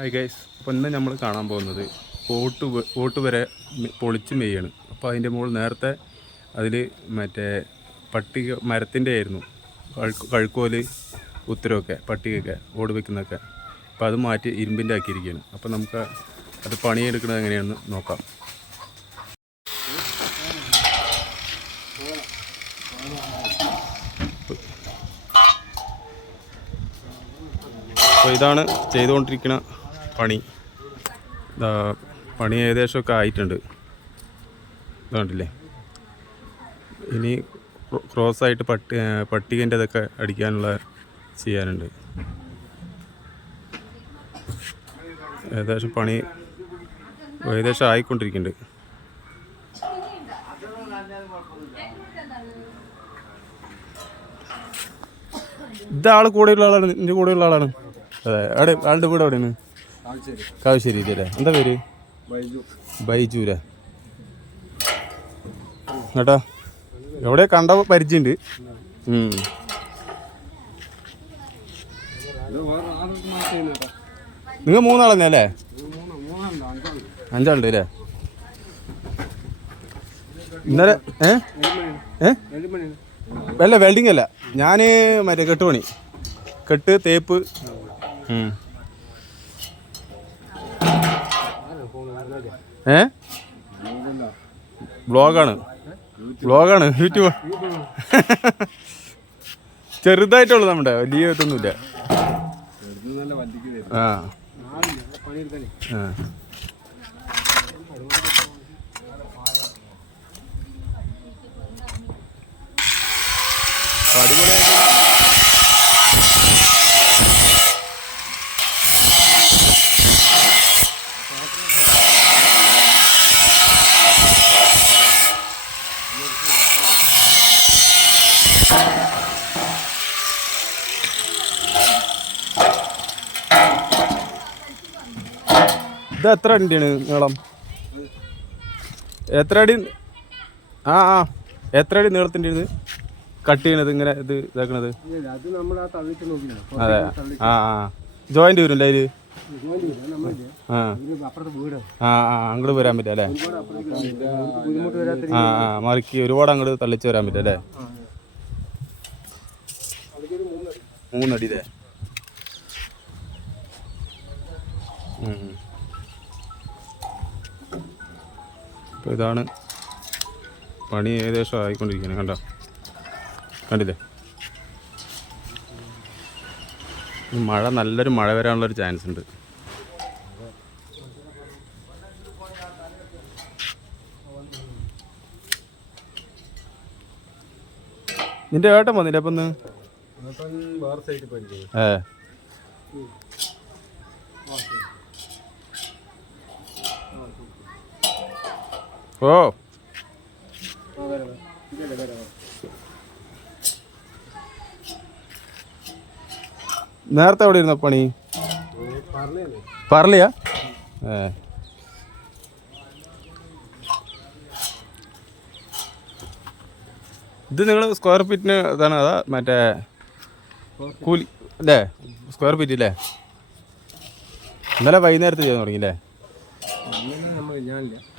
Hi guys അപ്പോൾ ഇന്ന് നമ്മൾ കാണാൻ പോകുന്നത് ഓട്ട് ഓട്ട് വരെ പൊളിച്ച് മെയ്യാണ്. അപ്പോൾ അതിന്റെ മുകളിൽ നേരത്തെ അതിൽ മറ്റേ പട്ടിക മരത്തിന്റെ ആയിരുന്നു. കഴുക്ക് കഴുക്കോൽ ഉത്തരവൊക്കെ പട്ടികയൊക്കെ ഓട് വെക്കുന്നതൊക്കെ. അപ്പോൾ അത് മാറ്റി ഇരുമ്പിന്റെ ആക്കിയിരിക്കുകയാണ് അപ്പോൾ നമുക്ക് അത് പണിയെടുക്കുന്നത് എങ്ങനെയാണെന്ന് നോക്കാം. അപ്പോൾ ഇതാണ് ചെയ്തുകൊണ്ടിരിക്കുന്ന പണി. പണി ഏകദേശമൊക്കെ ആയിട്ടുണ്ട്. ഇതുണ്ടല്ലേ? ഇനി ക്രോസ് ആയിട്ട് പട്ടി പട്ടികന്റെ ഇതൊക്കെ അടിക്കാനുള്ള ചെയ്യാനുണ്ട്. ഏകദേശം പണി ഏകദേശം ആയിക്കൊണ്ടിരിക്കുന്നുണ്ട്. ഇതാൾ കൂടെയുള്ള ആളാണ് നിന്റെ കൂടെയുള്ള ആളാണ്. അതെ അവിടെ ആളുടെ വീട് എവിടെയാണ്? കാവശ്ശേരി അല്ലേ എന്താ പേര്? ബൈജൂല. കേട്ടോ എവിടെ കണ്ട പരിചയമുണ്ട് ഉം. നിങ്ങൾ മൂന്നാളെന്നെ അല്ലേ? അഞ്ചാളുണ്ട്. അല്ലേ? ഇന്നലെ ഏ? ഏ? അല്ല വെൽഡിങ് അല്ല. ഞാൻ മറ്റേ കെട്ടുപണി കെട്ട് തേപ്പ്. ഏ? ബ്ലോഗാണ് ബ്ലോഗാണ് യൂട്യൂബ്. ചെറുതായിട്ടുള്ളൂ നമ്മുടെ. വലിയ ഇതൊന്നുമില്ല. ആ. ആ. അടിപൊളിയായിട്ട് ഇത് എത്ര അടിയാണ് നീളം? എത്ര അടി? ആ ആ. എത്ര അടി നീളത്തിന്റെ ഇത്? കട്ട് ചെയ്യണത് ഇങ്ങനെ ഇത് ഇതാക്കണത്? അത്. ആ ആ. ജോയിന്റ് വരും അതിൽ ആ. അങ്ങോട്ട് വരാൻ പറ്റും അല്ലേ? ആ ആ. മറിക്ക് ഒരുപാട് അങ്ങോട്ട് തള്ളിച്ച് വരാൻ പറ്റും അല്ലേ? മൂന്നടി അല്ലേ? അപ്പോൾ ഇതാണ് പണി ഏകദേശം ആയിക്കൊണ്ടിരിക്കുന്നത് കണ്ട? കണ്ടില്ലേ? മഴ നല്ലൊരു മഴ വരാനുള്ളൊരു ചാൻസ് ഉണ്ട്. നിന്റെ ഏട്ടൻ വന്നില്ല അപ്പം ഏ. ഓ. നേരത്തെ എവിടെ ഇരുന്ന പണി പറലിയാ ഏ. ഇത് നിങ്ങൾ സ്ക്വയർ ഫീറ്റിന് ഇതാണ് അതാ മറ്റേ കൂലി അല്ലേ സ്ക്വയർ ഫീറ്റ് അല്ലേ ഇന്നലെ വൈകുന്നേരത്ത് ചെയ്യാൻ തുടങ്ങി അല്ലേ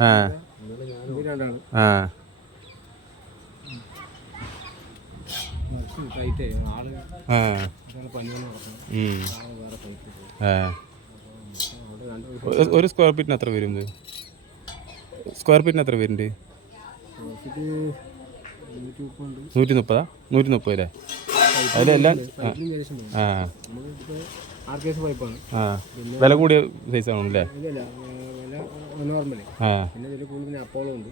ആ. ആ. ആ. ഒരു- സ്ക്വയർ ഫീറ്റിന് എത്ര വരും സ്ക്വയർ ഫീറ്റിന് എത്ര വരുന്നുണ്ട് നൂറ്റി മുപ്പതാ നൂറ്റി മുപ്പത് അല്ലേ? അതിലെല്ലാം ആ. വില കൂടിയ സൈസ് ആണല്ലേ നോർമലി പിന്നെ ഇതിൽ കൂടുതൽ അപ്പോളോ ഉണ്ട്.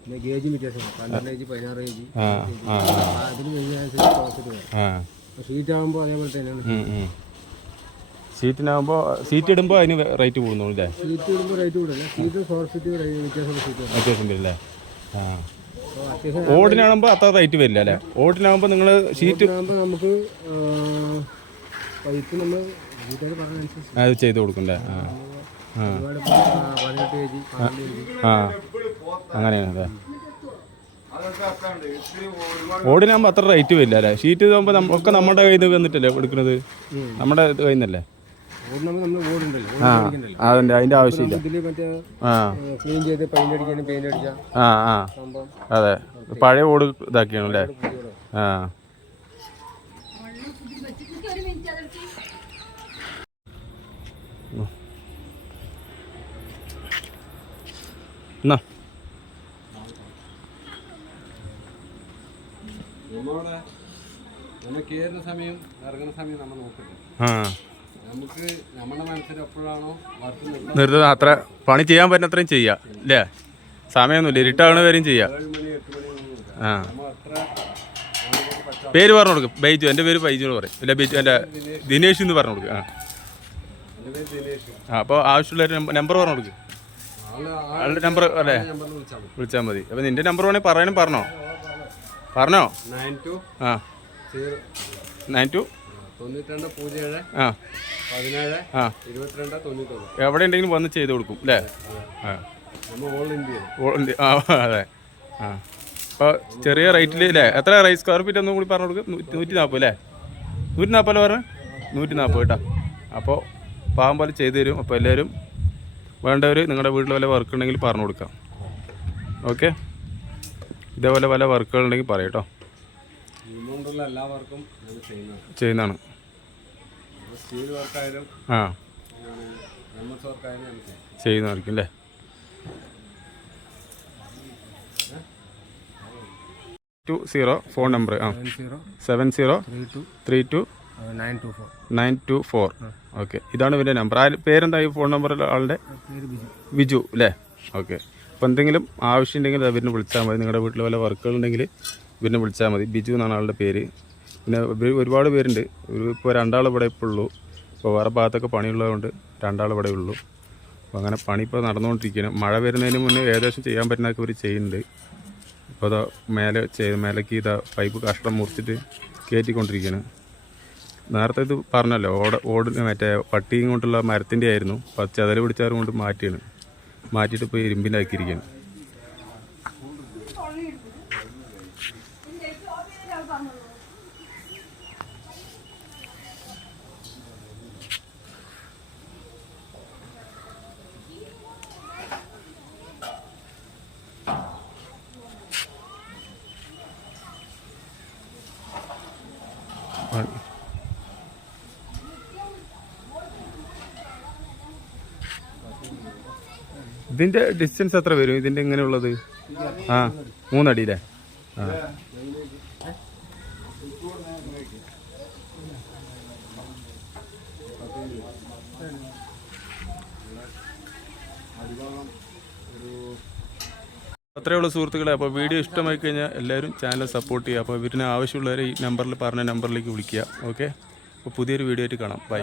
പിന്നെ ഗേജ് വ്യത്യാസം പന്ത്രണ്ട് ഏജ് പതിനാറ് ഏജ് അതിന് കഴിഞ്ഞനുസരിച്ച് പ്രോഫിറ്റ് വരും ഷീറ്റ് ആകുമ്പോൾ അതേപോലെ തന്നെയാണ്. സീറ്റിനാകുമ്പോൾ സീറ്റ് ഇടുമ്പോൾ അതിന് റേറ്റ് കൂടുന്നു അല്ലേ സീറ്റ് ഇടുമ്പോൾ റേറ്റ് കൂടില്ല സീറ്റ് ഫോർ സീറ്റ് വ്യത്യാസം അത്യാവശ്യം വരില്ലേ ആ. ഓടിനാകുമ്പോൾ അത്ര റേറ്റ് വരില്ല അല്ലേ ഓടിനാകുമ്പോൾ നിങ്ങൾ സീറ്റ് നമുക്ക് പൈപ്പ് നമ്മൾ അത് ചെയ്ത് കൊടുക്കണ്ടേ ആ. ആ ആ അങ്ങനെയാണ് ഓടിനാകുമ്പോൾ അത്ര റേറ്റ് വരില്ല അല്ലേ? ഷീറ്റ് ഇതാകുമ്പോൾ ഒക്കെ നമ്മുടെ കയ്യിൽ നിന്ന് വന്നിട്ടല്ലേ എടുക്കുന്നത്? നമ്മുടെ കയ്യിൽ നിന്നല്ലേ? ആ അതിന്റെ അതിന്റെ ആവശ്യമില്ല. ആ. ആ ആ. സംഭവം. അതെ. പഴയ ഓട് ഇതാക്കിയാണ് അല്ലേ പുതിയ ആ. എന്നാ? കയറുന്ന സമയം ഇറങ്ങുന്ന സമയം നമ്മൾ നോക്കട്ടെ. ആ. നമുക്ക് നമ്മുടെ മനസ്സിൽ എപ്പോഴാണോ വർക്ക് നിർത്തുന്നത് നിർത്തുന്ന അത്ര പണി ചെയ്യാൻ പറ്റുന്ന അത്രയും ചെയ്യാം അല്ലേ സമയമൊന്നുമില്ല ഇരുട്ടാകണ വരെയും ചെയ്യാം. ആ. നമുക്ക് പേര് പറഞ്ഞു കൊടുക്കും ബൈജു എന്റെ പേര് ബൈജു എന്ന് പറയും. ഇല്ല ബൈജു എന്റെ ദിനേഷ് എന്ന് പറഞ്ഞു കൊടുക്കും ആ. അപ്പോൾ ആവശ്യമുള്ള നമ്പർ പറഞ്ഞു കൊടുക്കും. ആളുടെ നമ്പർ അല്ലേ? വിളിച്ചാൽ മതി. അപ്പൊ നിന്റെ നമ്പർ വേണമെങ്കിൽ പറയാനും പറഞ്ഞോ. പറഞ്ഞോ. നയൻ ടു ആ. നയൻ ടു തൊണ്ണൂറ്റിരണ്ട് പൂജ്യം ഏഴ് ആ. പതിനേഴ് ആ. ഇരുപത്തിരണ്ട് തൊണ്ണൂറ്റൊന്ന്. എവിടെ ഉണ്ടെങ്കിലും വന്ന് ചെയ്ത് കൊടുക്കും അല്ലേ? ആ. ഓൾ ഇന്ത്യ ഓൾ ഇന്ത്യ ആ അതെ. ആ. അപ്പോൾ ചെറിയ റേറ്റിൽ അല്ലേ? എത്ര റൈസ് സ്ക്വയർ ഫീറ്റ് ഒന്നും കൂടി പറഞ്ഞു കൊടുക്കും. നൂറ്റി നാൽപ്പത് അല്ലേ? നൂറ്റി നാൽപ്പത് പറഞ്ഞ? നൂറ്റി നാൽപ്പത് കേട്ടോ. അപ്പോൾ പാവം പോലെ ചെയ്തു തരും. അപ്പോൾ എല്ലാവരും വേണ്ടവർ നിങ്ങളുടെ വീട്ടിൽ വല്ല വർക്ക് ഉണ്ടെങ്കിൽ പറഞ്ഞു കൊടുക്കാം. ഓക്കെ ഇതേപോലെ വല്ല വർക്കുകൾ ഉണ്ടെങ്കിൽ പറയാം കേട്ടോ എല്ലാ വർക്കും ചെയ്യുന്നതാണ്. ആ. ചെയ്യുന്നതായിരിക്കും അല്ലേ ടു സീറോ ഫോൺ നമ്പർ ആ. Zero seven zero three two nine two four. Nine two four. Okay. ഇതാണ് ഇവന്റെ നമ്പർ. ആ പേരെന്താ ഈ ഫോൺ നമ്പർ ആളുടെ? ബിജു. വിജു അല്ലേ? ഓക്കെ. അപ്പോൾ എന്തെങ്കിലും ആവശ്യം ഉണ്ടെങ്കിൽ ഇവരിനെ വിളിച്ചാൽ മതി. നിങ്ങളുടെ വീട്ടിൽ വല്ല വർക്കുകൾ ഉണ്ടെങ്കിൽ ഇവരിനെ വിളിച്ചാൽ മതി. ബിജു എന്നാണ് ആളുടെ പേര്. പിന്നെ ഒരുപാട് പേരുണ്ട്. ഒരു ഇപ്പോൾ രണ്ടാൾ ഇവിടെ ഇപ്പോൾ ഉള്ളൂ. ഇപ്പോൾ വേറെ ഭാഗത്തൊക്കെ പണിയുള്ളതുകൊണ്ട് രണ്ടാൾ ഇവിടെ ഉള്ളൂ. അപ്പോൾ അങ്ങനെ പണി ഇപ്പോൾ നടന്നുകൊണ്ടിരിക്കുകയാണ്. മഴ വരുന്നതിന് മുന്നേ ഏകദേശം ചെയ്യാൻ പറ്റുന്നതൊക്കെ ഇവർ ചെയ്യുന്നുണ്ട്. ഇപ്പോൾ അതാ മേലെ ചെയ്ത് മേലേക്ക് ഇതാ പൈപ്പ് കഷ്ണം മുറിച്ചിട്ട് കയറ്റിക്കൊണ്ടിരിക്കുകയാണ് നേരത്തെ ഇത് പറഞ്ഞല്ലോ ഓട് ഓട് മറ്റേ പട്ടിയും കൊണ്ടുള്ള മരത്തിന്റെ ആയിരുന്നു. അപ്പോൾ ചെതൽ പിടിച്ചാറും കൊണ്ട് മാറ്റിയാണ്. മാറ്റിയിട്ട് ഇപ്പോൾ ഇരുമ്പിന്റെ ആക്കിയിരിക്കുകയാണ്. ഇതിന്റെ ഡിസ്റ്റൻസ് എത്ര വരും? ഇതിന്റെ ഇങ്ങനെയുള്ളത് ആ മൂന്നടിയിലെ? ആ. ഉള്ളൂ സുഹൃത്തുക്കളെ. അപ്പോൾ വീഡിയോ ഇഷ്ടമായി കഴിഞ്ഞാൽ എല്ലാവരും ചാനൽ സപ്പോർട്ട് ചെയ്യുക. അപ്പോൾ ഇവരിന് ആവശ്യമുള്ളവരെ ഈ നമ്പറിൽ പറഞ്ഞ നമ്പറിലേക്ക് വിളിക്കുക. ഓക്കെ? അപ്പോൾ പുതിയൊരു വീഡിയോ ആയിട്ട് കാണാം. ബൈ.